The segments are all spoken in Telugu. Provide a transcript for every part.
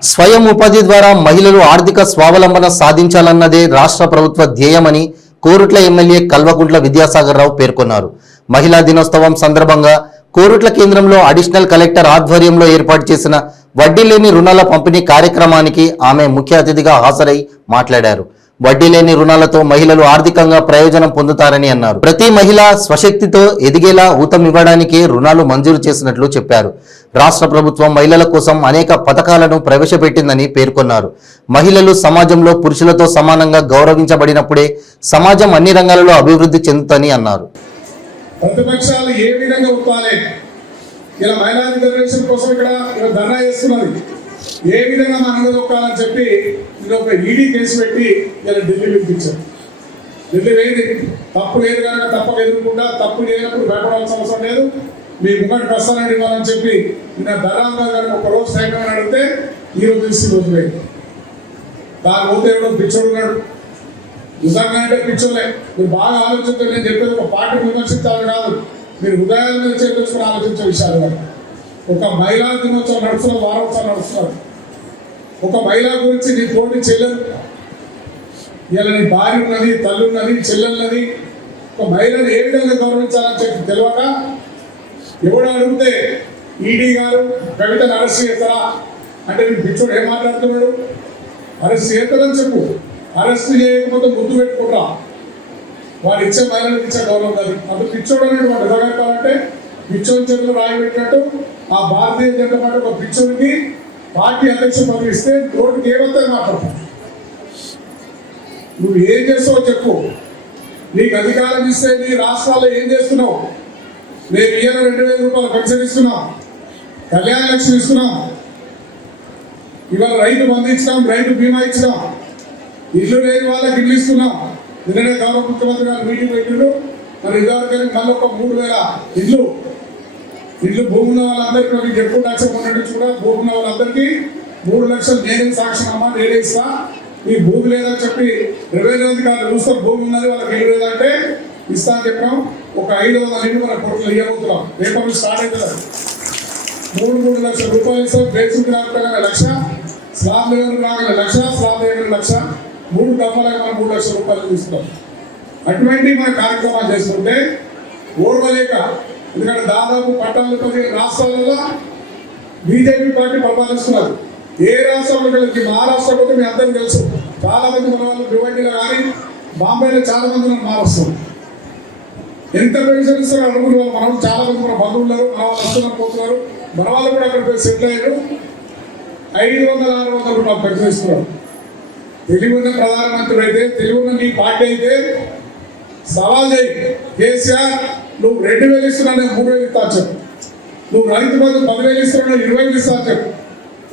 స్వయం ఉపాధి ద్వారా మహిళలు ఆర్థిక స్వావలంబన సాధించాలన్నదే రాష్ట్ర ప్రభుత్వ ధ్యేయమని కోరుట్ల ఎమ్మెల్యే కల్వకుంట్ల విద్యాసాగర్ రావు పేర్కొన్నారు. మహిళా దినోత్సవం సందర్భంగా కోరుట్ల కేంద్రంలో అడిషనల్ కలెక్టర్ ఆధ్వర్యంలో ఏర్పాటు చేసిన వడ్డీ లేని రుణాల పంపిణీ కార్యక్రమానికి ఆమె ముఖ్య అతిథిగా హాజరై మాట్లాడారు. వడ్డీ లేని రుణాలతో మహిళలు ఆర్థికంగా ప్రయోజనం పొందుతారని అన్నారు. ప్రతి మహిళ స్వశక్తితో ఎదిగేలా ఊతం ఇవ్వడానికే రుణాలు మంజూరు చేసినట్లు చెప్పారు. రాష్ట్ర ప్రభుత్వం మహిళల కోసం అనేక పథకాలను ప్రవేశపెట్టిందని పేర్కొన్నారు. మహిళలు సమాజంలో పురుషులతో సమానంగా గౌరవించబడినప్పుడే సమాజం అన్ని రంగాలలో అభివృద్ధి చెందుతని అన్నారు. ప్రతిపక్షాలు ఏ విధంగా ఇలా మహిళా రిజర్వేషన్ కోసం ఇక్కడ ధర్నా చేస్తున్నది. ఏ విధంగా మనం దొక్కాలని చెప్పి ఇది ఒక ఈడీ కేసు పెట్టి ఇలా ఢిల్లీ పిలిపించారు. ఢిల్లీ వేది తప్పు లేదు కనుక తప్పక ఎదుర్కొంటా తప్పు లేనప్పుడు భయపడాల్సిన అవసరం లేదు. మీ ముంగటి ప్రస్తావన ఇవ్వాలని చెప్పి నిన్న ధర్నాంబర్ గారిని ఒక రోజు సాయంత్రం అడిగితే ఈ రోజు తీసి రోజు లేదు. దాని పోతే ఎవడో పిచ్చోడు ఉన్నాడు. నిజంగా అంటే పిచ్చోలే మీరు బాగా ఆలోచించే నేను చెప్పేది ఒక పార్టీ విమర్శించాలి కాదు. మీరు హృదయాల మీద చేపించుకుని ఆలోచించే విషయాలు ఒక మహిళా దినోత్సవం నడుస్తున్న వారోత్సవం నడుస్తున్నారు ఒక మహిళ గురించి నీ తోటి చెల్లెలు ఇలా నీ భార్య ఉన్నది తల్లి ఉన్నది చెల్లెన్నది ఒక మహిళను ఏ విధంగా గౌరవించాలని చెప్పి తెలియక ఎవడు అడిగితే ఈడీ గారు కవితను అరెస్ట్ చేస్తారా? అంటే మీ పిచ్చోడు ఏం మాట్లాడుతున్నాడు? అరెస్ట్ చేస్తారని చెప్పు. అరెస్ట్ చేయకపోతే ముద్దు పెట్టుకుంటా వారు ఇచ్చే మహిళలకు ఇచ్చే గౌరవం కాదు. అది పిచ్చోడు అనేది వాడు చెప్పాలంటే పిచ్చోని చేతులు రాయి పెట్టినట్టు ఆ భారతీయ జనతా పార్టీ ఒక పిచ్చోడికి పార్టీ అధ్యక్ష పదవి ఇస్తే నోటికి ఏమంతా మాట్లాడతావు నువ్వు ఏం చేస్తావో చెప్పు. నీకు అధికారం ఇస్తే నీ రాష్ట్రాల్లో ఏం చేస్తున్నావు? నేను ఇయ్యాల రెండు వేల రూపాయలు పెన్షన్ ఇస్తున్నాం. కళ్యాణ లక్ష్మి ఇస్తున్నాం. ఇవాళ రైతు బంధు ఇచ్చినాం రైతు బీమా ఇచ్చినాం. ఇల్లు లేని వాళ్ళకి ఇల్లు ఇస్తున్నాం. నిన్ననే గౌరవ ముఖ్యమంత్రి గారు మీటింగ్ పెట్టిండు మరి ఇదివరకు మళ్ళీ ఒక మూడు వేల ఇల్లు ఇల్లు భూమి వాళ్ళందరికీ మీకు ఎక్కువ లక్షలు ఉన్నట్టు కూడా భూమి వాళ్ళందరికీ మూడు లక్షలు నేనే సాక్షినామా నేనే ఇస్తా. మీ భూమి లేదని చెప్పి రెవెన్యూ అధికారులు చూస్తే భూమి ఉన్నది వాళ్ళకి ఇల్లు లేదంటే ఇస్తా అని చెప్పాం. ఒక ఐదు వందల ఇల్లు మన కోట్లు ఇవ్వబోతున్నాం రేపు నుంచి స్టార్ట్ అవుతుంది మూడు మూడు లక్షల రూపాయలు ఇస్తాం బేసిక్ రాకపోయినా lakh slab level lakh slab level lakh. మూడు డబ్బాలకు మనం మూడు లక్షల రూపాయలు తీసుకుంటాం. అటువంటి మన కార్యక్రమాలు చేసుకుంటే ఓర్వలేక. ఎందుకంటే దాదాపు పట్టాలు పదిహేను రాష్ట్రాలలో బీజేపీ పార్టీ పరిపాలిస్తున్నారు ఏ రాష్ట్రంలో కలిసి మహారాష్ట్ర పోతే మీ అందరికీ తెలుసు. చాలా మంది మన వాళ్ళు భివండిలో కానీ బాంబేలో చాలా మంది మనం మారుస్తాం ఎంత పెన్షన్ ఇస్తారో అనుకునే మనం చాలా మంది మన బంధువులు మన వాళ్ళు వస్తున్నారు పోతున్నారు. మన వాళ్ళు కూడా అక్కడ పోయి సెటిల్ అయ్యారు. ఐదు వందల ఆరు వందల రూపాయలు పెన్షన్ ఇస్తున్నారు. తెలివి ఉన్న ప్రధానమంత్రి అయితే తెలివి ఉన్న నీ పార్టీ అయితే సవాల్ చేయి. కేసీఆర్ నువ్వు రెండు వేలు ఇస్తున్నా నేను మూడు వేలు ఇస్తా చెప్పు. నువ్వు రైతు బంధు పదివేలు ఇస్తున్నావు నేను ఇరవై వేలు ఇస్తా చెప్పు.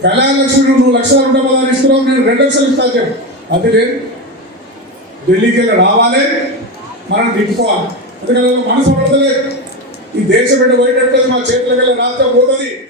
కళ్యాణ లక్ష్మి నువ్వు నువ్వు లక్షల రెండు పదాలు ఇస్తున్నావు నేను రెండు లక్షలు ఇస్తా చెప్పు. అది లేదు. ఢిల్లీకి వెళ్ళి రావాలి. మనం దిక్కుకోవాలి ఎందుకంటే మనసు పడతలేదు. ఈ దేశం బిడ్డ పోయేటట్టు మా చేతులకి వెళ్ళి రాస్తే పోతుంది.